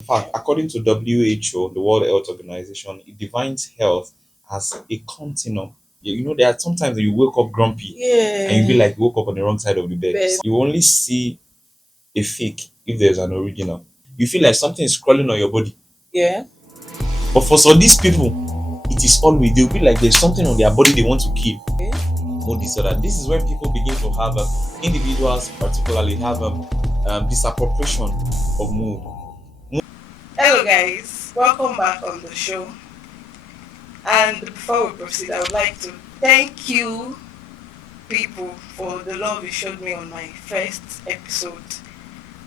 In fact, according to WHO, the World Health Organization, it defines health as a continuum. There are sometimes that you wake up grumpy and you feel like you woke up on the wrong side of the bed. You only see a fake if there's an original. You feel like something is crawling on your body. Yeah. But for some these people, it is always they'll be like there's something on their body they want to kill. Mood disorder. This is when people begin to have individuals, particularly have disappropriation of mood. Hello, guys. Welcome back on the show. And before we proceed, I would like to thank you, people, for the love you showed me on my first episode.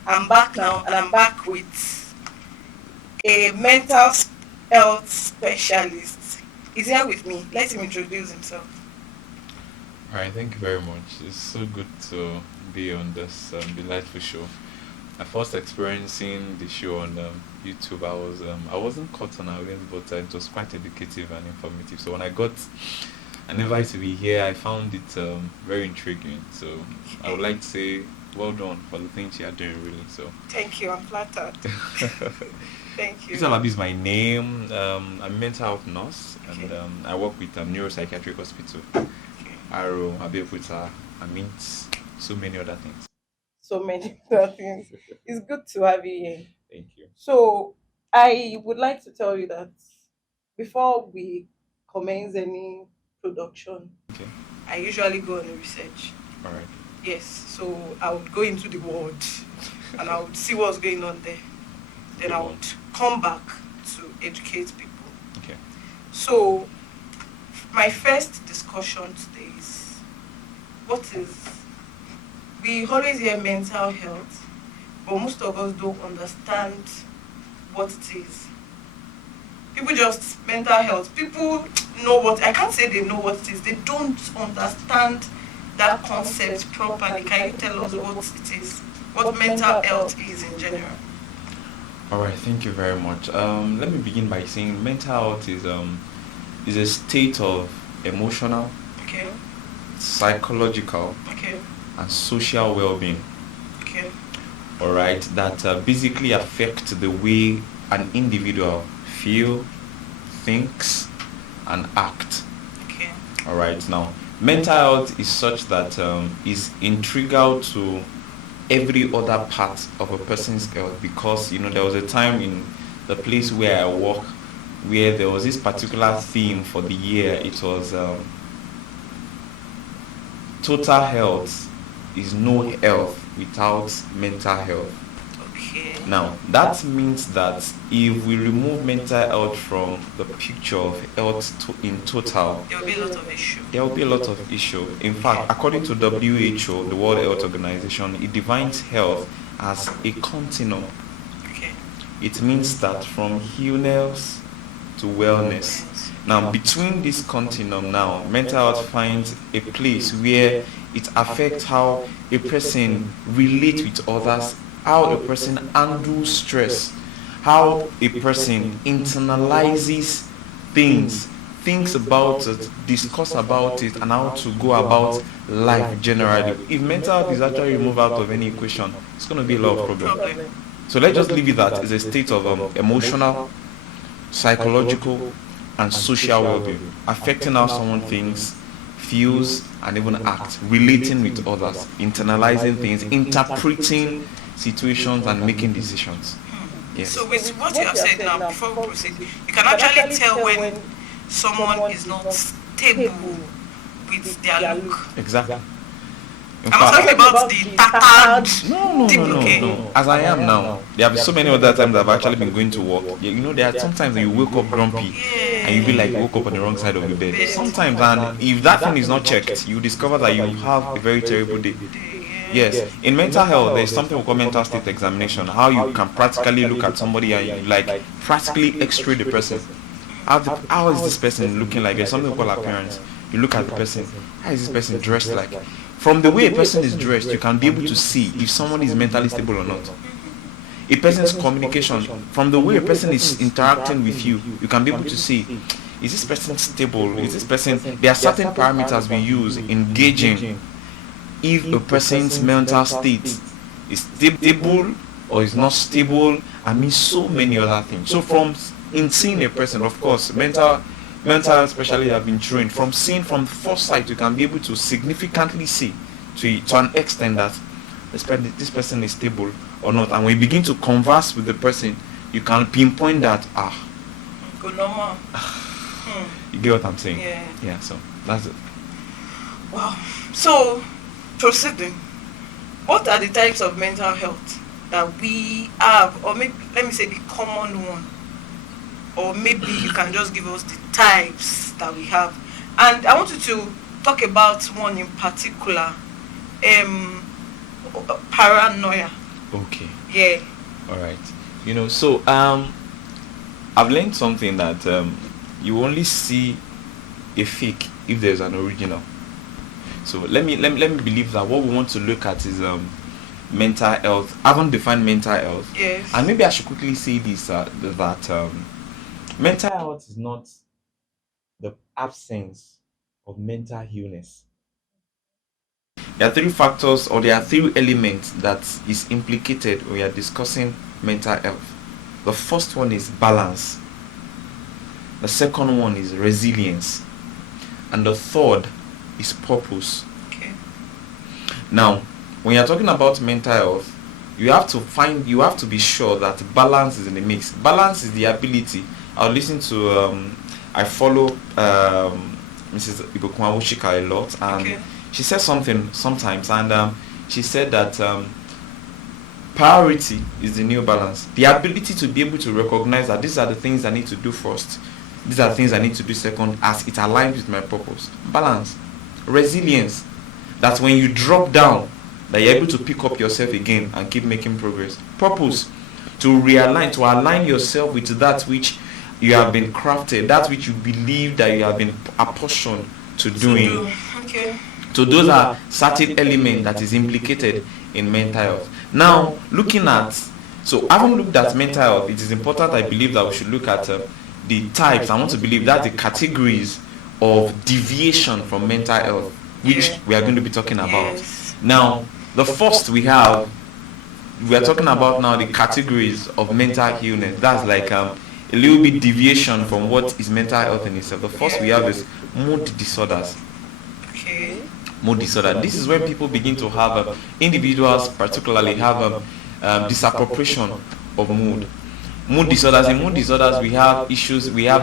I'm back now, and I'm back with a mental health specialist. He's here with me. Let him introduce himself. All right, thank you very much. It's so good to be on this delightful show. I first experiencing the show on YouTube. I wasn't caught on a whim, but it was quite educative and informative. So when I got an invite to be here, I found it very intriguing. So I would like to say well done for the things you are doing, really. So Thank you. I'm flattered. Thank you. Isalabi is my name. I'm a mental health nurse, and Okay. I work with a neuropsychiatric hospital. Okay. Aro, Abeokuta, I mean, so many other things. So many other things. It's good to have you here. Thank you. So I would like to tell you that before we commence any production, Okay. I usually go on a research. All right. Yes, so I would go into the world and I would see what's going on there. Then Good I one. would come back to educate people. Okay. So my first discussion today is what is we always hear mental health, but most of us don't understand what it is. People just mental health. People know what I can't say they know what it is. They don't understand that concept properly. Can you tell us what it is? What mental health is in general? All right. Thank you very much. Let me begin by saying mental health is a state of emotional, Okay, psychological, okay, and social well-being. okay, All right, that basically affect the way an individual feel, thinks, and act. okay, All right. Now, mental health is such that is integral to every other part of a person's health because there was a time in the place where I work where there was this particular theme for the year. It was total health is no health without mental health. okay, Now, that means that if we remove mental health from the picture of health in total, there will be a lot of issue. there will be a lot of issue. In fact, according to WHO, the World Health Organization, it defines health as a continuum. Okay, It means that from illness to wellness. Now, between this continuum now, mental health finds a place where it affects how a person relates with others, how a person handles stress, how a person internalizes things, thinks about it, discuss about it, and how to go about life generally. If mental health is actually removed out of any equation, it's going to be a lot of problem. problem. So let's just leave it that it's a state of emotional, psychological, and social well-being, affecting how someone thinks, feels, and even acts, relating with others, internalizing things, interpreting situations, and making decisions. Yes. So with what you have said now, before we proceed, you can actually tell when someone is not stable with their look. Exactly. In I'm not talking fact, about the tattered no, deep no, no, no, looking. no. As I am now, there have been so many other times I've actually been going to work. There are sometimes you wake up grumpy and you feel like you woke up on the wrong side of the bed. Sometimes, and if that thing is not checked, you discover that you have a very terrible day. Yes, in mental health, there's something we call mental state examination. How you can practically look at somebody and you like practically X-ray the person. How is this person looking like? There's something we call appearance. You look at the person. How is this person dressed like? From the way a person is dressed, you can be able to see if someone is mentally stable or not. A person's communication, from the way a person is interacting with you, you can be able to see, is this person stable? Is this person? There are certain parameters we use in gauging if a person's mental state is stable or is not stable. I mean, so many other things. So from in seeing a person, of course, mental especially have been trained from seeing from first sight. You can be able to significantly see to an extent that this person is stable or not. And when you begin to converse with the person, you can pinpoint that Go normal. You get what I'm saying? Yeah. So that's it. Wow. So, proceeding. What are the types of mental health that we have, or maybe let me say the common one, or maybe you can just give us the types that we have. And I want you to talk about one in particular, paranoia. Okay. Yeah. All right. So I've learned something that you only see a fake if there's an original. So let me believe that what we want to look at is mental health. I haven't defined mental health. Yes. And maybe I should quickly say this that mental health is not the absence of mental illness. There are three factors, or there are three elements that is implicated when we are discussing mental health. The first one is balance. The second one is resilience. And the third is purpose. Okay. Now, when you're talking about mental health, you have to be sure that balance is in the mix. Balance is the ability. I follow Mrs. Ibokumawushika a lot, and she says something sometimes, and she said that priority is the new balance. The ability to be able to recognize that these are the things I need to do first, these are the things I need to do second, as it aligns with my purpose. Balance. Resilience, that when you drop down, that you're able to pick up yourself again and keep making progress. Purpose, to align yourself with that which you have been crafted, that which you believe that you have been apportioned to doing. Okay. So those are certain elements that is implicated in mental health. Now, having looked at mental health, it is important, I believe, that we should look at the types. I want to believe that the categories of deviation from mental health, which we are going to be talking about. Yes. Now, the first we are talking about now the categories of mental illness. That's like a little bit deviation from what is mental health in itself. The first we have is mood disorders. Okay. Mood disorder. This is when people begin to have individuals particularly have disappropriation of mood. Mood disorders. In mood disorders, we have issues. We have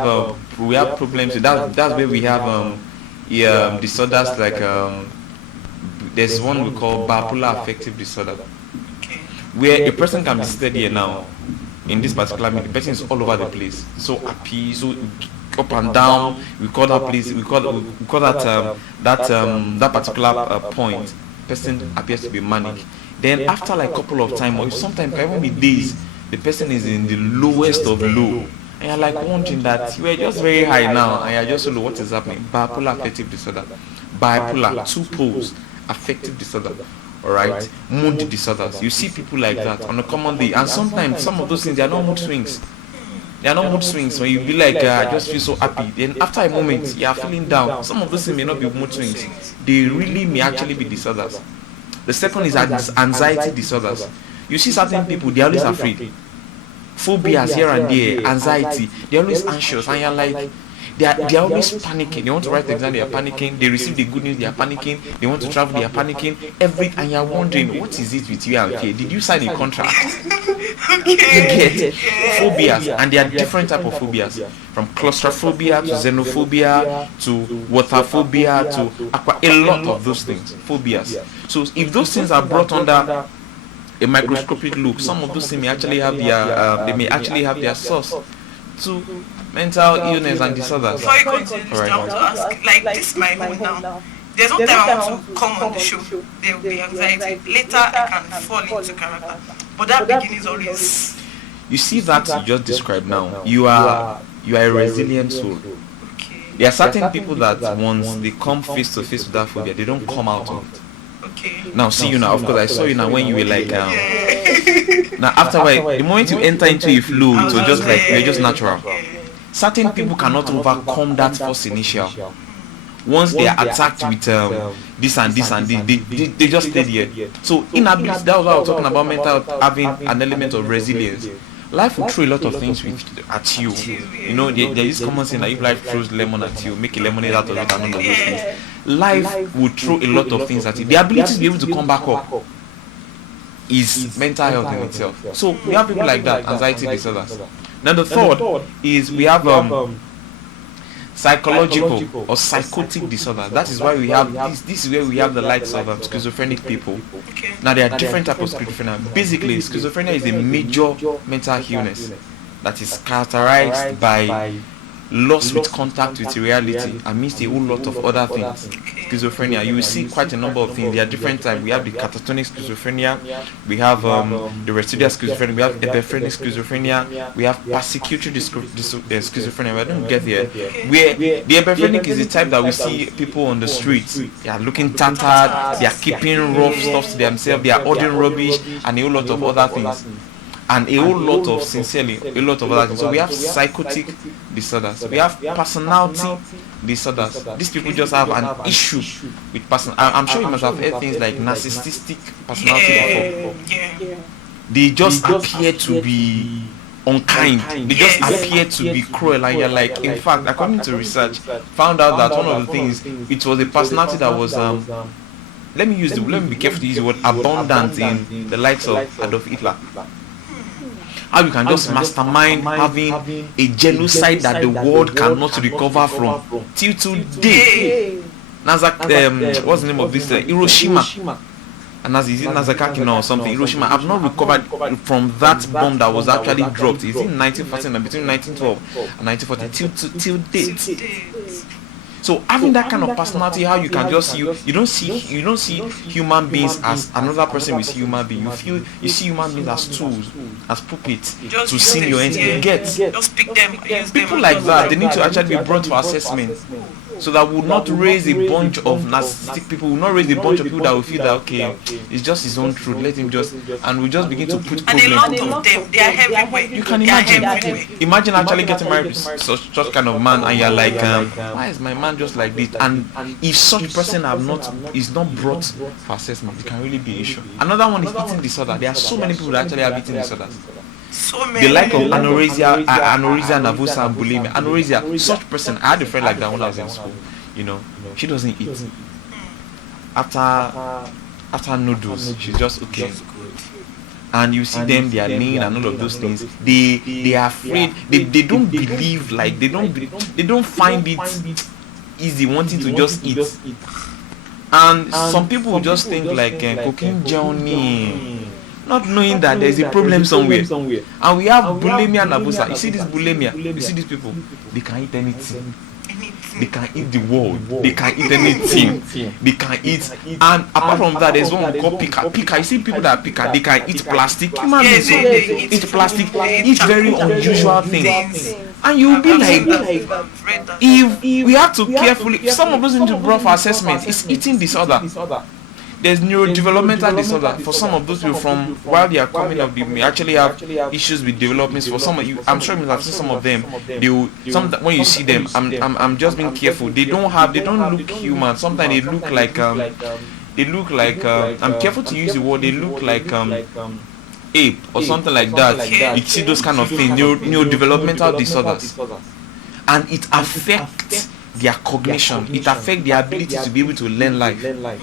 problems. That's where we have disorders like there's one we call bipolar affective disorder, where a person can be seated here now in this particular meeting. The person is all over the place, so happy, so up and down. We call that place. We call that particular point. Person appears to be manic. Then after like a couple of time, or sometimes even be days, the person is in the lowest of low, and you're like wondering that you are just very high now, and you're just low. What is happening? Bipolar affective disorder. Bipolar, two poles, affective disorder. Alright, mood disorders. You see people like that on a common day, and sometimes some of those things, they are not mood swings. They are not mood swings when you be like, I just feel so happy. Then after a moment, you are feeling down. Some of those things may not be mood swings. They really may actually be disorders. The second is anxiety disorders. You see certain people, they are always afraid. Phobias here and there, anxiety. They are always anxious, and you're like, they are always panicking. They want to write the exam, they are panicking. They receive the good news, they are panicking. They want to travel, they are panicking. And you're wondering, what is it with you and K? Did you sign a contract? You get phobias, and there are different type of phobias, from claustrophobia to xenophobia to water phobia to a lot of those things, phobias. So if those things are brought under a microscopic look, some of those things may actually have their source to mental illness and disorders. Before you continue, I want to ask, like this my own now. There's no time I want to come on the show. There will be anxiety. Later I can fall into character. But that beginning is always. You see that you just described now. You are a resilient soul. Okay. There are certain people that once they come face to face with that phobia, they don't come out of it. Okay. Now see you now. Of course, I saw you now when you were like now after the moment you enter into a flow, it was just like you're just natural. Certain people cannot overcome that first initial. once they are attacked with this and this and this, they just stay there. So inability, that was why I was talking about mental health having an element of resilience. Life will throw a lot of things at you. You know, there is common saying that if life throws lemon at you, make a lemonade out of it and all of those things. Life will throw a lot of things at you. The ability to be able to come back up is mental health in itself. So we have people like that, anxiety disorders. Now the third is we have psychological or psychotic disorders. That is why we have this is where we have the likes of schizophrenic people. Now there are different types of schizophrenia. Basically, schizophrenia is a major mental illness that is characterized by loss with contact with reality amidst a whole lot of other things. Schizophrenia, you will see quite a number of things. There are different types. We have the catatonic schizophrenia, we have the residual schizophrenia, we have epiphrenic schizophrenia, we have persecutory schizophrenia. We don't get there. Where the epiphrenic is the type that we see people on the streets. They are looking tattered, they are keeping rough stuff to themselves, they are ordering rubbish, and a whole lot of other things. And a whole lot of, sincerely, a lot of other things. So we have psychotic disorders, we have personality disorders. These people just have an issue with person. I'm sure you must have heard things like narcissistic personality before. They just appear to be unkind, they just appear to be cruel, and you're like, in fact, according to research, found out that one of the things, it was a personality that was let me be careful to use the word abundant in the likes of Adolf Hitler. How you can just mastermind having a genocide that the world cannot recover from till today. What's the name of this? Hiroshima. And is it Nagasaki or something? Hiroshima have not recovered from that bomb that was actually dropped. It's in 1914 and between 1912 and 1940 till date. So having that kind of personality, how you can just see, you don't see human beings as another person with human being. You see human beings as tools, as puppets to sing your ends. You get Just pick them, use them. people like that. They need to actually be brought for assessment, so that will not raise a bunch of narcissistic people. Will not raise a bunch of people that will feel that okay, it's just his own truth. Let him just, and we just begin to put And a lot problems. of them, they are everywhere. You can They are imagine. everywhere. Imagine actually getting married to such kind of man, and you're like, why is my man just like this? And if such person is not brought for assessment, it can really be an issue. Another one is eating disorder. There are so many people that actually have eating disorders. So many. The like of anorexia, nervosa, and bulimia. Anorexia, such person. I had a friend like that when I was in school. You know, she doesn't eat. After noodles, she's just okay. And you see them, they are lean and all of those things. They are afraid. They don't believe, like they don't find it easy wanting to just eat. And some people will just think like cooking journey, not knowing that there's a problem somewhere. And we have bulimia and nervosa. You see this bulimia, you see these people, they can eat anything. They can eat the world. They can eat anything. They can eat. And apart from that, there's one called picker. You see people that are picker, they can eat plastic. Human beings eat plastic, eat very unusual things. And you'll be like, if we have to carefully, some of us need to be brought for assessment. It's eating disorder. There's neurodevelopmental disorder for some of those people. From while they are coming up, they may actually have issues with developments. For some of you, I'm sure you have seen some of them. When you see them, I'm just being careful. They don't look human. Sometimes they look like I'm careful to use the word. They look like ape or something like that. You see those kind of things, neurodevelopmental disorders, and it affects their cognition. It affects their ability to be able to learn life.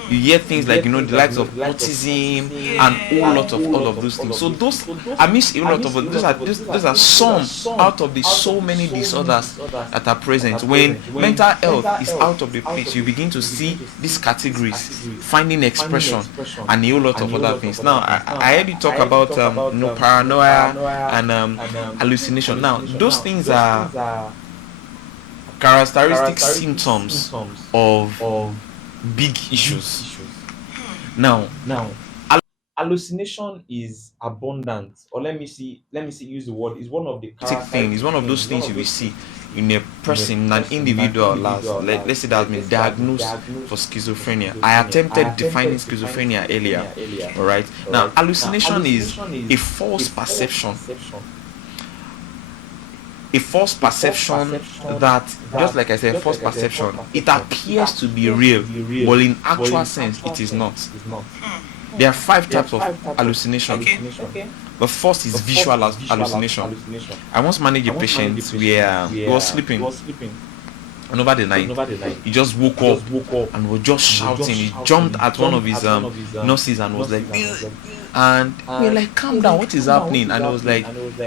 You hear things like the likes of autism and all of those things. So those, I miss a lot of those are some out of the so many disorders that are present. When mental health is out of the place, you begin to see these categories finding expression and a whole lot of other things. Now I heard you talk about paranoia and hallucination. Now those things are characteristic symptoms of big issues. Now hallucination is abundant, or let me see use the word, is one of the things, is one of those things you will see in a person, an individual. Let's say that has been diagnosed for schizophrenia. I attempted defining schizophrenia earlier. All right, now hallucination is a false perception, a false perception that, just like I said, false perception, it appears to be real, but in actual sense, it is not. There are five types of hallucination. Okay. The first is visual hallucination. I once managed a patient where he was sleeping, and over the night, he just woke up and was just shouting. He jumped at one of his nurses and was like, "Ugh." And we were like, calm down, what is happening? And it was like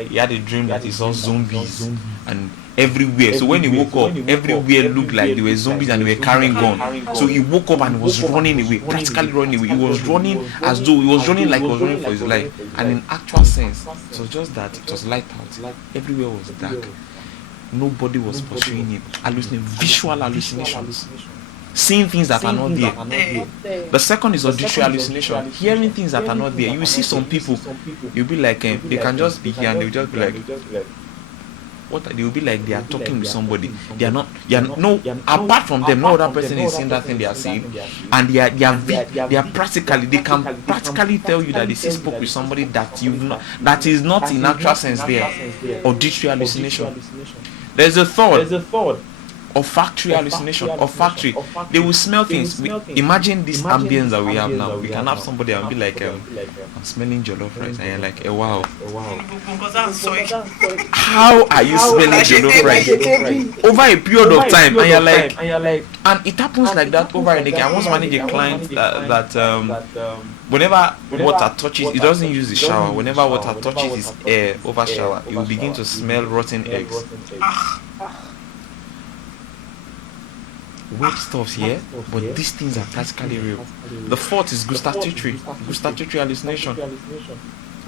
he had a dream that he saw zombies and everywhere. So when he woke up, everywhere looked like there were zombies and they were carrying gun. So he woke up and was running away, practically running away. He was running as though he was running like he was running for his life. And in actual sense, it was just that it was light out. Everywhere was dark. Nobody was pursuing him. Visual hallucinations. Seeing things that are not there. The second is auditory hallucination. Hearing things that are not there. You see some people, you'll be like, they can just be here and they'll just be like, what? They'll be like they are talking with somebody. They are not. No. Apart from them, no other person is seeing that thing they are seeing, and they are practically. They can practically tell you that they spoke with somebody that that is not in actual sense there. Auditory hallucination. There's a third. Olfactory hallucination. Olfactory. They will smell things. Imagine this ambience that we have now. We can have somebody and be like, I'm smelling jollof rice, and you're like, wow. How are you smelling jollof rice over a period of time? And you're like, and it happens like that over and again. I once managed a client that whenever water touches, it doesn't use the shower. Whenever water touches his air over shower, he will begin to smell rotten eggs. Weird stuff here, but these things are practically real. The fourth is gustatory hallucination.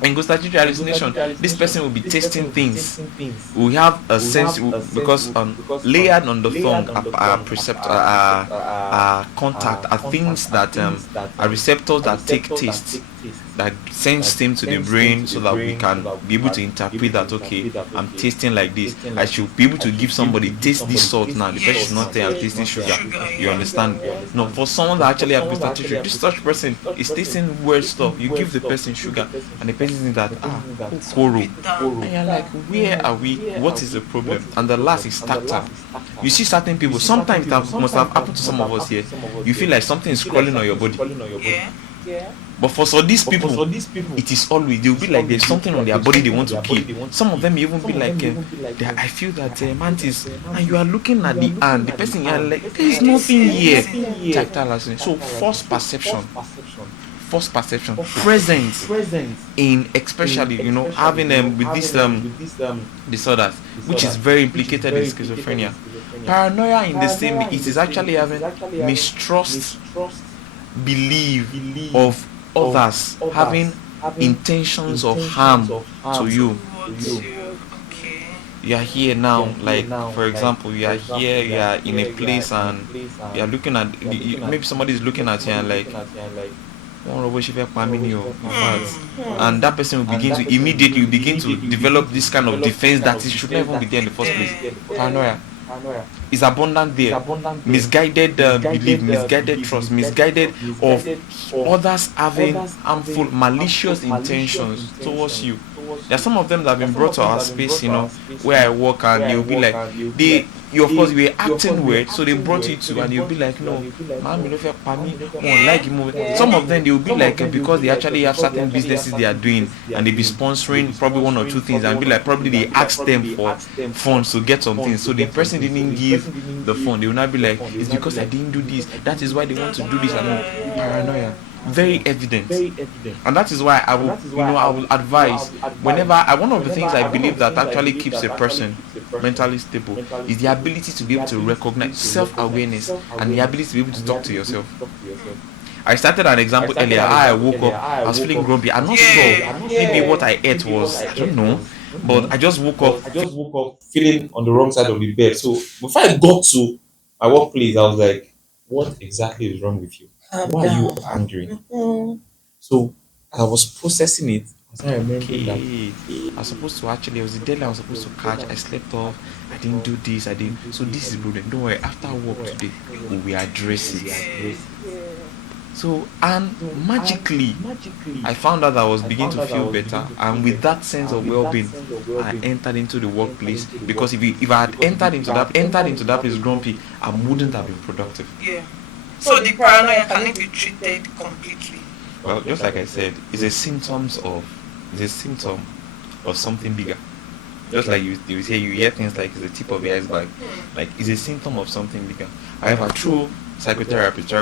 In gustatory hallucination, this person will be tasting things. We have a sense because layered on the tongue are contact are things that are receptors that take taste, that send steam to the brain so that we can be able to interpret that, okay, I'm tasting like this. I should be able to give somebody taste this salt now. The person is not there, I'm tasting sugar. You understand? No, for someone that actually have gustatory, this such person is tasting weird stuff. You give the person sugar and the person thinks that koro. And you're like, where are we? What is the problem? And the last is tactile. You see certain people, sometimes that must have happened to some of us here. You feel like something is crawling on your body. But for these people, it is always, they'll be like there's something on their body they want to kill. Some of them even be like, I feel that mantis, and you are looking at the hand, the person, you're like, there is nothing here. Tactile. So false perception, presence in, especially having them with these disorders, which is very implicated in schizophrenia. Paranoia in the same, it is actually having mistrust, belief of others, having intentions of harm to you. You are here now, like for example, you are here, you are in a place and you are looking at, maybe somebody is looking at you and like, and that person will begin to immediately begin to develop this kind of defense that it should never be there in the first place. Paranoia is abundant there. Misguided belief, misguided trust, misguided of others having harmful, malicious intentions towards you. There are some of them that have been brought to our space, where I work, and you'll be like, you of course you were acting weird, so they brought you to, and you'll be like, no, man, you don't like movie. Some of them, they'll be like, because they actually have certain businesses they are doing, and they be sponsoring probably one or two things, and be like, probably they ask them for funds to get something, so the person didn't give the fund. They will not be like, it's because I didn't do this, that is why they want to do this. And paranoia, very evident. And that is why I will advise, whenever one of the things I believe that actually keeps a person mentally stable is the ability to be able to recognize self-awareness and the ability to be able to talk to yourself. I started an example earlier. I woke up, I was feeling grumpy. I'm not sure, maybe what I ate was, I don't know, but I just woke up feeling on the wrong side of the bed. So before I got to my workplace, I was like, what exactly is wrong with you? Why are you angry? So I was processing it. I remember that I was supposed to it was the deadline I was supposed to catch. I slept off. I didn't do this. I didn't. So this is the problem. Don't worry. After work today, we will address it. So, and magically, I found out I was beginning to feel better, and with that sense of well-being, I entered into the workplace. Because if I had entered into that place grumpy, I wouldn't have been productive. Yeah. So the paranoia can it be treated completely? Well, just like I said, it's a symptom of something bigger. Just like you say, you hear things like it's the tip of the iceberg, like it's a symptom of something bigger. However, through psychotherapy is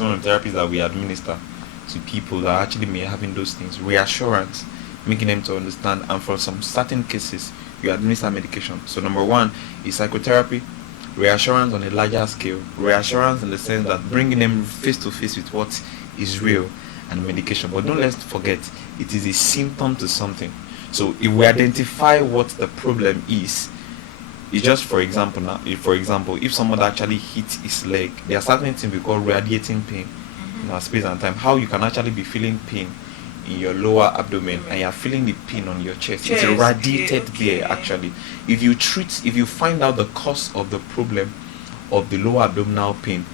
one of the therapies that we administer to people that actually may having those things, reassurance, making them to understand, and for some certain cases, you administer medication. So number one is psychotherapy, reassurance on a larger scale, reassurance in the sense that bringing them face to face with what is real, and medication. But don't let's forget, it is a symptom to something. So if we identify what the problem is, it's just for example now. If someone actually hits his leg, there are certain things we call radiating pain in our space and time. How you can actually be feeling pain in your lower abdomen and you're feeling the pain on your chest. It's radiated there actually. If you find out the cause of the problem of the lower abdominal pain,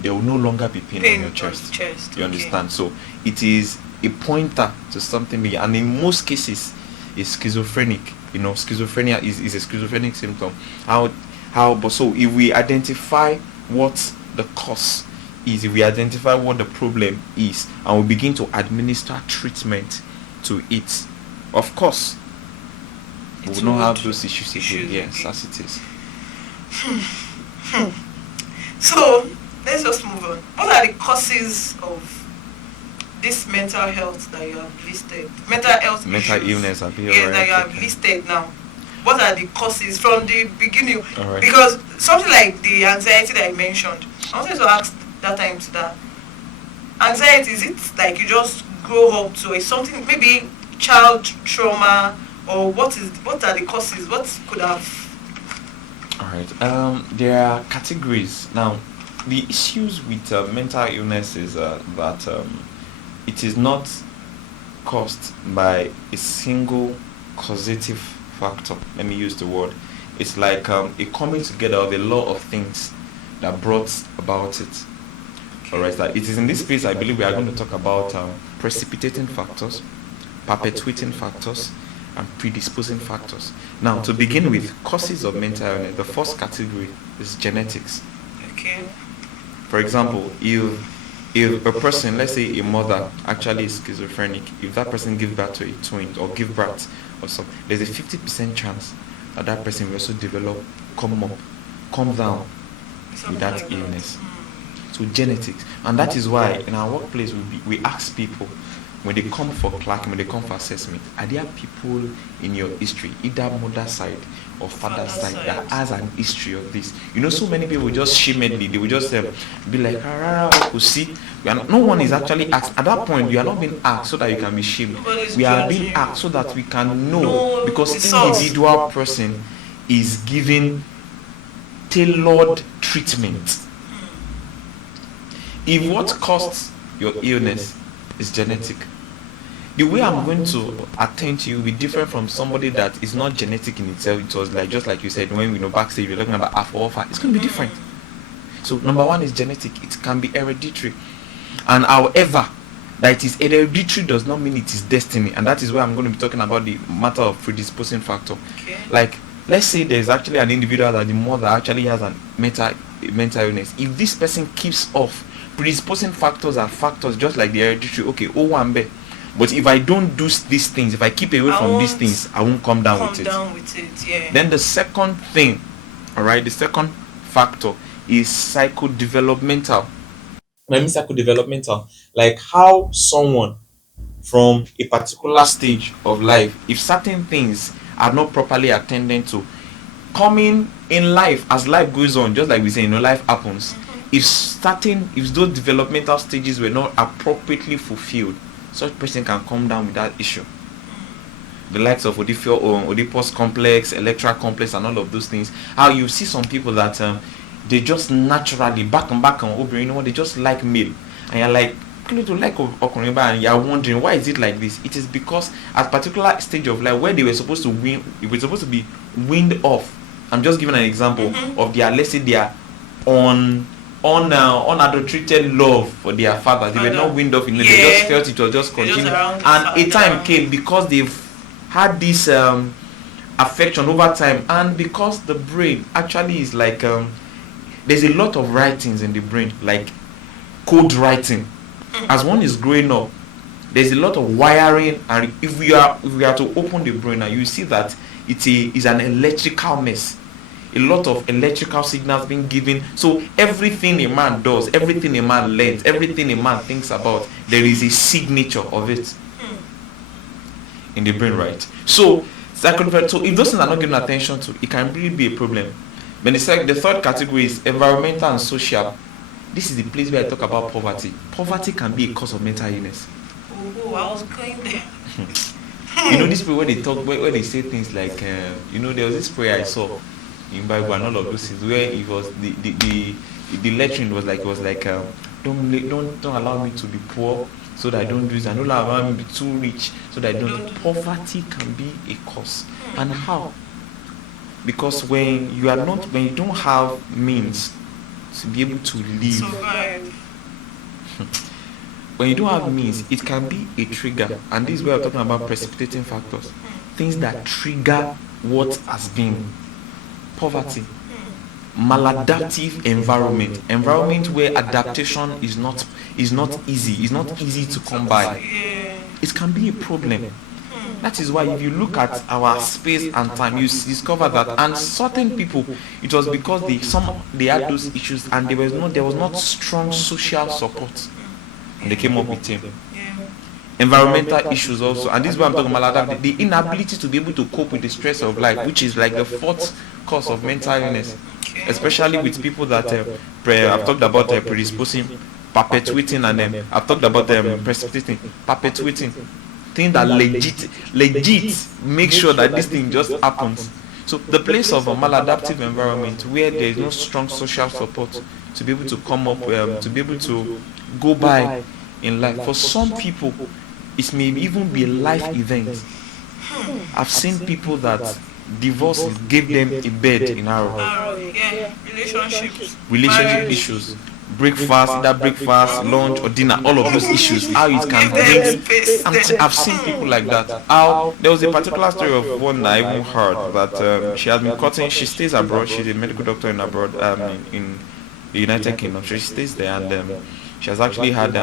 there will no longer be pain on your chest. You understand? So it is a pointer to something bigger, and in most cases is schizophrenic. Schizophrenia is a schizophrenic symptom. But so if we identify what the cause is, if we identify what the problem is, and we begin to administer treatment to it, of course we will not have those issues again. Yes, as it is. So let's just move on. What are the causes of this mental health that you have listed? Mental illness, that you have listed now. What are the causes from the beginning? Right. Because something like the anxiety that I mentioned, I wanted to ask that time to that. Anxiety, is it like you just grow up to? Is something maybe child trauma, or what are the causes? What could have? All right. There are categories now. The issues with mental illness is that it is not caused by a single causative factor. Let me use the word. It's like a coming together of a lot of things that brought about it. Alright, it is in this space I believe we are going to talk about precipitating factors, perpetuating factors, and predisposing factors. Now, to begin with, causes of mental illness, the first category is genetics. Okay. For example, if a person, let's say a mother, actually is schizophrenic, if that person gives birth to a twin or give birth or something, there's a 50% chance that that person will also come down with that illness. So genetics, and that is why in our workplace we ask people when they come for clerk, when they come for assessment, are there people in your history, either mother side or father side, that has an history of this? So many people just shamedly, they will just be like, see, no one is actually asked. At that point, you are not being asked so that you can be shamed. We are being asked so that we can know, because individual person is giving tailored treatment. If what caused your illness is genetic, the way I'm going to attend to you will be different from somebody that is not genetic in itself. It was like, just like you said, when backstage we're talking about alpha, it's going to be different. So number one is genetic. It can be hereditary, and however that it is hereditary does not mean it is destiny, and that is why I'm going to be talking about the matter of predisposing factor. Okay. Like, let's say there's actually an individual that the mother actually has a mental illness. If this person keeps off predisposing factors are factors just like the hereditary, okay, O1B. But if I don't do these things, if I keep away from these things, I won't come down with it. Yeah. Then the second thing, the second factor is psychodevelopmental. I mean psychodevelopmental, like how someone from a particular stage of life, if certain things are not properly attended to, coming in life, as life goes on, just like we say, life happens. If those developmental stages were not appropriately fulfilled, such person can come down with that issue. The likes of Oedipus complex, Electra complex, and all of those things. How you see some people that they just naturally back on they just like male, and you're like, and you're wondering why is it like this. It is because at a particular stage of life where they were supposed to be weaned off. I'm just giving an example of let's say they are on unadulterated love for their father. They were not wind off, they just felt it was just continuing. And a time came, because they've had this affection over time, and because the brain actually is like there's a lot of writings in the brain, like code writing. As one is growing up, there's a lot of wiring, and if we are to open the brain now, you see that it is an electrical mess. A lot of electrical signals being given. So everything a man does, everything a man learns, everything a man thinks about, there is a signature of it in the brain, right? So if those things are not given attention to, it can really be a problem. Then the third category is environmental and social. This is the place where I talk about poverty. Poverty can be a cause of mental illness. Oh, I was going there. This people where they talk, where they say things like, there was this prayer I saw in Bible and all of those things, where it was the lecturing was like, don't allow me to be poor, so that I don't do this, and don't allow me to be too rich, so that I don't. Poverty can be a cause. And how? Because when you don't have means to be able to live, survive. When you don't have means, it can be a trigger. And this is where we're talking about precipitating factors, things that trigger what has been. Poverty, maladaptive environment where adaptation is not easy, to come by. It can be a problem. That is why if you look at our space and time, you discover that, and certain people, it was because they had those issues, and there was not strong social support, and they came up with him. Environmental issues also, and this is what I'm talking about, the inability to be able to cope with the stress of life, which is like the fourth cause of mental illness, especially with people that I've talked about predisposing, perpetuating, and I've talked about precipitating, perpetuating, things that legit make sure that this thing just happens. So the place of a maladaptive environment where there is no strong social support to be able to come up, to be able to go by in life. For some people, it may even be a life event. I've seen people that divorce gave them a bed in arrow. Relationship issues, breakfast, lunch or dinner, all of those issues, how it can bring. I've seen people like that. There was a particular story of one that I even heard that she has been cutting. She stays abroad. She's a medical doctor in abroad, in the United Kingdom. So she stays there, and she has actually had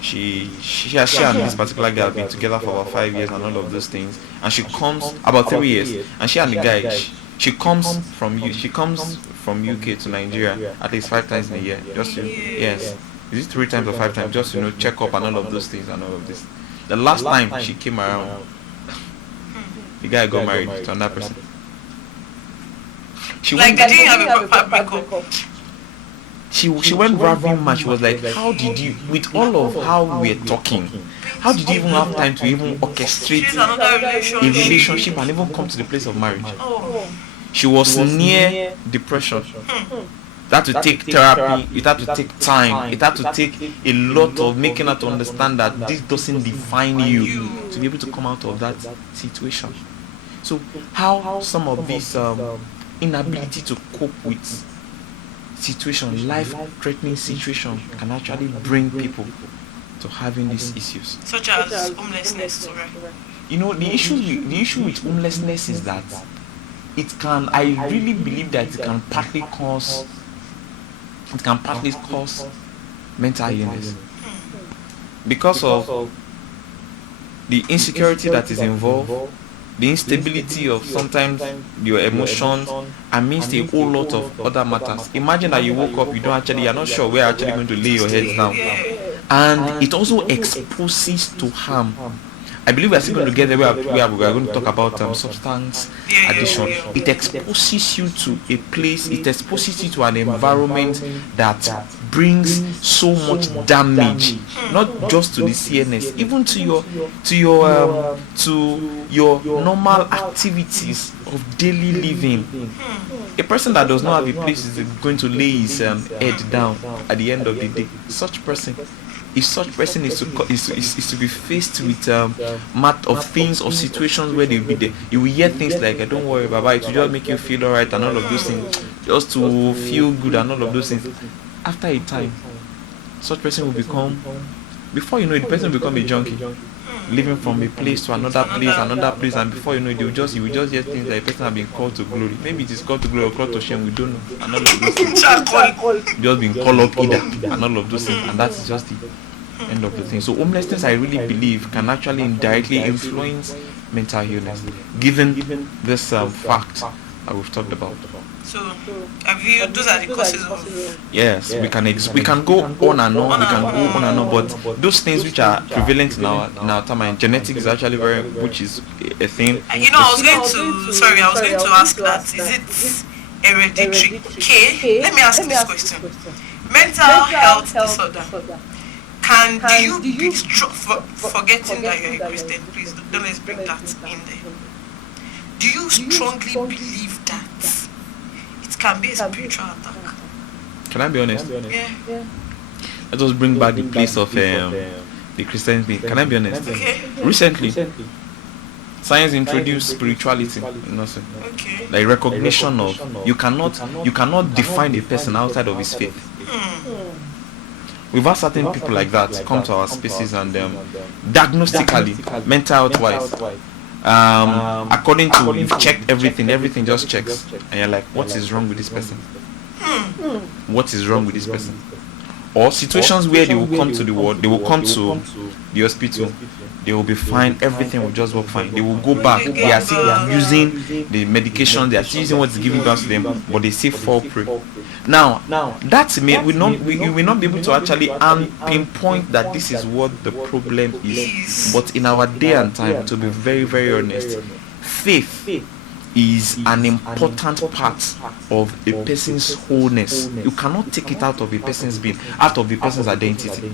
she and this particular guy have been together for about 5 years and all of those things. And she comes about 3 years, and she and the guy, she comes from UK to Nigeria at least 5 times in a year, just to, yes, is it 3 times or 5 times, just to check up and all of those things and all of this. The last time she came around, the guy got married to another person. They didn't have a proper breakup. She went raving mad. She was like, how did you, with all of how we're talking, how did you even have time to even orchestrate a relationship and even come to the place of marriage? She was near depression. It had to take therapy, it had to take time, it had to take a lot of making her to understand that this doesn't define you, to be able to come out of that situation. So how some of this inability to cope with situation, life-threatening situation, can actually bring people to having these issues, such as homelessness. The issue with homelessness is that I really believe that it can partly cause mental illness because of the insecurity that is involved, the instability of sometimes your emotions, amidst a whole lot of other matters. Imagine that you woke up, you're not sure where you're actually going to lay your head down, and it also exposes to harm. I believe we're still going to get there where we are going to talk about substance addiction. It exposes you to a place, it exposes you to an environment that brings so much damage, not just to the CNS, even to your normal activities of daily living. A person that does not have a place is going to lay his head down at the end of the day. If such person is to be faced with matter of things or situations where they will be there, you will hear things like, don't worry, Baba, it will just make you feel alright and all of those things, just to feel good and all of those things. After a time, such person will become, before you know it, the person will become a junkie, living from a place to another place, and before you know it, you will just hear things like a person have been called to glory. Maybe it is called to glory or called to shame, we don't know, and all of those things. Just being called up either, and all of those things, and that is just the end of the thing. So homelessness, I really believe, can actually indirectly influence mental illness, given this fact that we've talked about. So, have you? Those are the causes of. Yes, we can go on and on, but those things which are prevalent in our time, and genetics is actually very, which is a thing. I was going to. Sorry, I was going to ask that. Is it hereditary? Okay, let me ask this question. Mental health disorder. Do you be forgetting that you're a Christian? Please don't let's bring that in there. Do you strongly believe that it can be a spiritual attack? Can I be honest? Yeah. Let us bring back the place of the Christian thing. Can I be honest? Okay. Recently, science introduced spirituality. Okay. Like recognition of you cannot define a person outside of his faith. We've had certain people like that come to our spaces, and diagnostically, mental health wise, according to, you've checked everything just checks, and you're like, what is wrong with this person? What is wrong with this person? Or situations where they will come to the ward, they will come to the hospital, they will be fine, everything will just work fine. They will go back, they are still using the medication, they are still using what's giving back to them, but they still fall prey. Now that you will not be able to actually pinpoint that this is what the problem is. But in our day and time, to be very, very honest, faith is an important part of a person's wholeness. You cannot take it out of a person's being, out of a person's identity.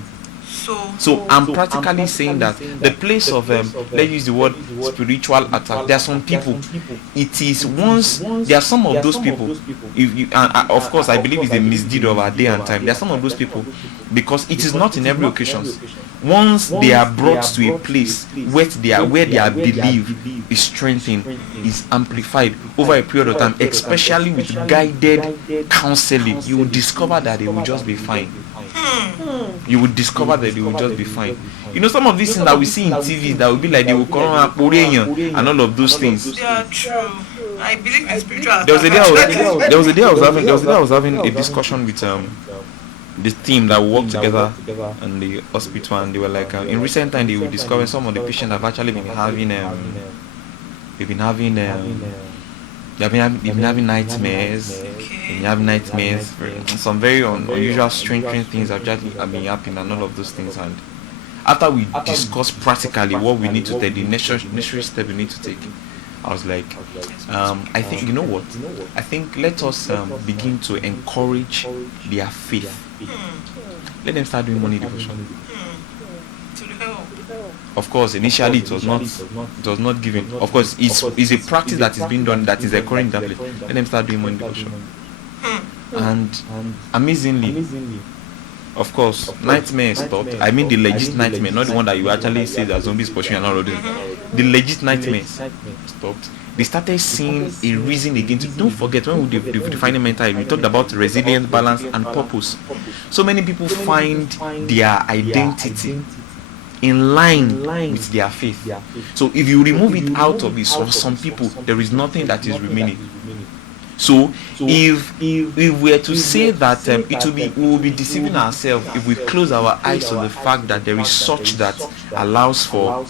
So I'm practically saying that the place of let's use the word spiritual attack. There are some people. It is once there are some of those people. If you, of course, I believe it's a misdeed of our day and time. There are some of those people, because it is not in every occasion. Once they are brought to a place where their belief is strengthened, is amplified over a period of time, especially with guided counseling, you will discover that they will just be fine. You will discover that they will just be fine. You know, some of these things that we see in TV that will be like they will come up and all of those things. They are true. I believe in spiritual. There was a day I was having a discussion with the team that worked together in the hospital, and they were like, in recent time they will discover some of the patients have actually been having nightmares. They've been having nightmares. Some very unusual, strange things have just been happening, and all of those things. And after we discussed practically what we need to take, the necessary step we need to take, I was like, I think, you know what? I think let us begin to encourage their faith. Let them start doing morning devotion. Of course, initially it was not given. Of course, it's a practice that is being done that is occurring that place. Let them start doing morning devotion. And amazingly, of course, nightmare stopped. I mean the legit nightmare, not the one that you actually say that zombies pushing and all of this. The legit nightmare stopped. They started seeing a reason again. Don't forget, when we define mental health, we talked about resilience, balance, and purpose. So many people find their identity in line with their faith. So if you remove it out of it, for some people, there is nothing that is remaining. So if we were to say that we will be deceiving ourselves if we close our eyes to the fact that there is such that allows for,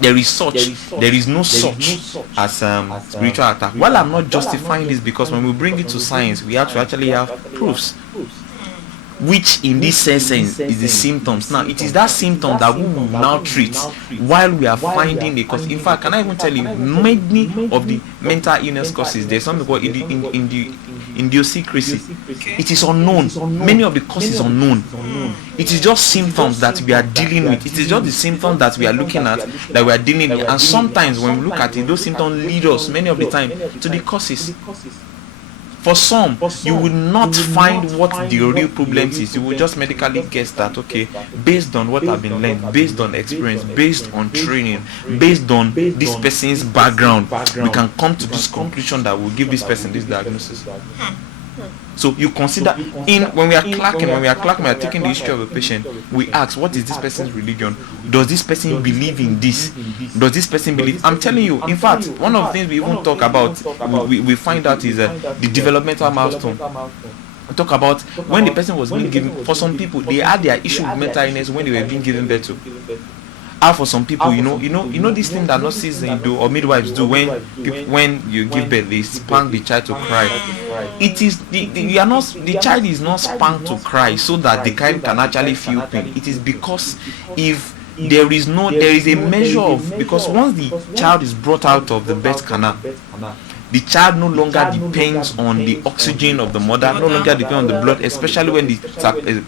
there is no such as spiritual attack. While I'm not justifying this, because when we bring it to science, we have to actually have proofs, which in this sense is the symptoms. Now it is that symptom that we will now treat while we are finding the cause. In fact, can I even tell you, many of the mental illness causes, there's something called idiosyncrasy. It is unknown. Many of the causes are unknown. It is just symptoms that we are dealing with. It is just the symptoms that we are looking at, that we are dealing with. And sometimes when we look at it, those symptoms lead us many of the time to the causes. For some, you will not find what the real problem is. You will just medically guess that, okay, based on what I've been learned, based on experience, based on training, based on this person's background, we can come to this conclusion that will give this person this diagnosis. So you consider in when we are taking the history of a patient, we ask what is this person's religion? Does this person believe in this? Does this person believe? I'm telling you, in fact, one of the things we even talk about, we find out is the developmental milestone. We talk about when the person was being given. For some people, they had their issue with mental illness when they were being given birth to. How for some people, this thing that nurses do or midwives do when you give birth, they spank the child to cry. It is the child is not spanked to cry so that the child can actually feel pain. It is because if there is a measure of, because once the child is brought out of the birth canal, the child no longer depends on the oxygen of the mother, no longer depends on the blood, especially when the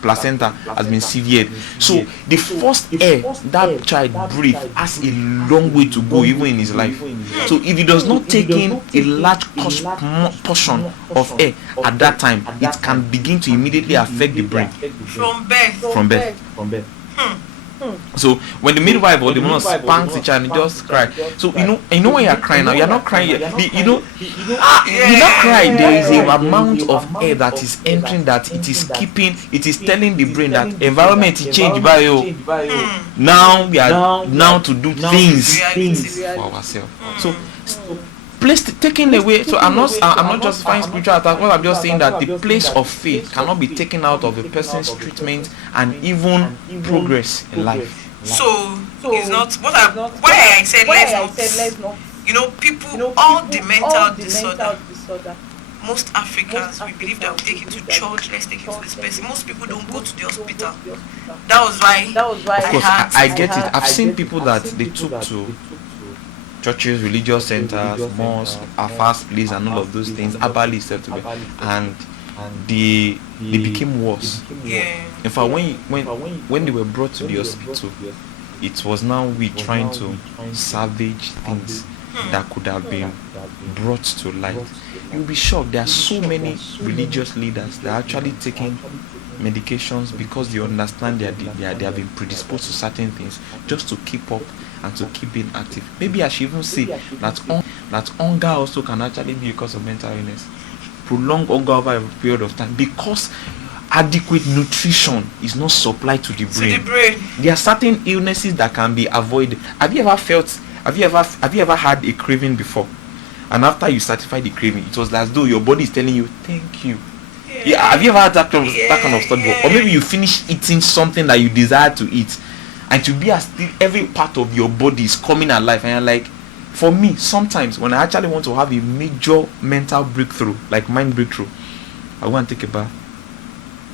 placenta has been severed. So the first air that child breathes has a long way to go, even in his life. So if he does not take in a large portion of air at that time, it can begin to immediately affect the brain From birth. from birth. So when the midwife or the mother spanks the child and just cry, so when you are crying now, you are not crying. You not crying. There is a amount of air that is entering, that it is telling the brain that environment is changed by you. Now we are now to do things for ourselves. So taken away. So I'm not justifying spiritual attack. What I'm just saying that the place of faith cannot be taken out of a person's treatment and even progress in life. So it's not why I said let's not. People, all the mental disorder. Most Africans, we believe that we take it to church. Let's take it to this person. Most people don't go to the hospital. That was why. Of course, I get it. I've seen people that they took to churches, religious centers, mosques, a fast place, and all of those things, herbalists, and they became worse. Yeah. In fact, when they were brought to the hospital, it was now we trying to salvage things that could have been brought to light. You'll be shocked. There are so many religious leaders that are actually taking medications because they understand they have been predisposed to certain things, just to keep up and to keep being active. Maybe I should even say that hunger also can actually be a cause of mental illness. Prolonged hunger over a period of time, because adequate nutrition is not supplied to the brain. There are certain illnesses that can be avoided. Have you ever had a craving before, and after you satisfy the craving, it was as though your body is telling you thank you? Yeah. Have you ever had that kind of thought before? Or maybe you finish eating something that you desire to eat, and to be as every part of your body is coming alive, and you're like, for me, sometimes when I actually want to have a major mental breakthrough, like mind breakthrough, I go and take a bath,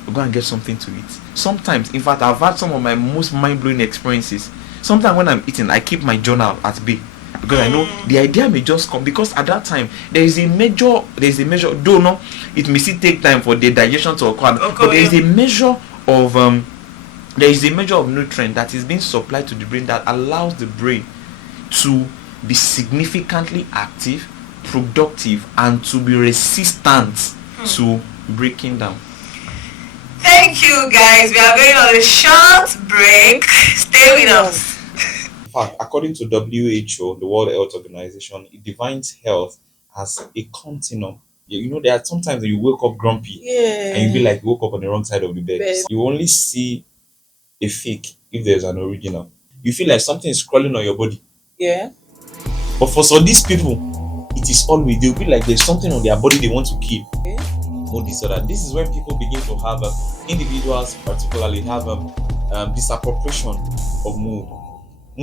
I go and get something to eat. Sometimes, in fact, I've had some of my most mind-blowing experiences. Sometimes when I'm eating, I keep my journal at bay, because I know the idea may just come, because at that time there is a measure, though no, it may still take time for the digestion to occur, but there is a measure of nutrient that is being supplied to the brain that allows the brain to be significantly active, productive, and to be resistant to breaking down. Thank you, guys. We are going on a short break. Stay with us. In fact, according to WHO, the World Health Organization, it defines health as a continuum. There are sometimes you wake up grumpy and you feel like you woke up on the wrong side of the bed. You only see a fake if there's an original. You feel like something is crawling on your body. Yeah. But for some these people, it is always, they'll be like there's something on their body they want to kill. Mood disorder. This is when people begin to have individuals particularly have disappropriation of mood.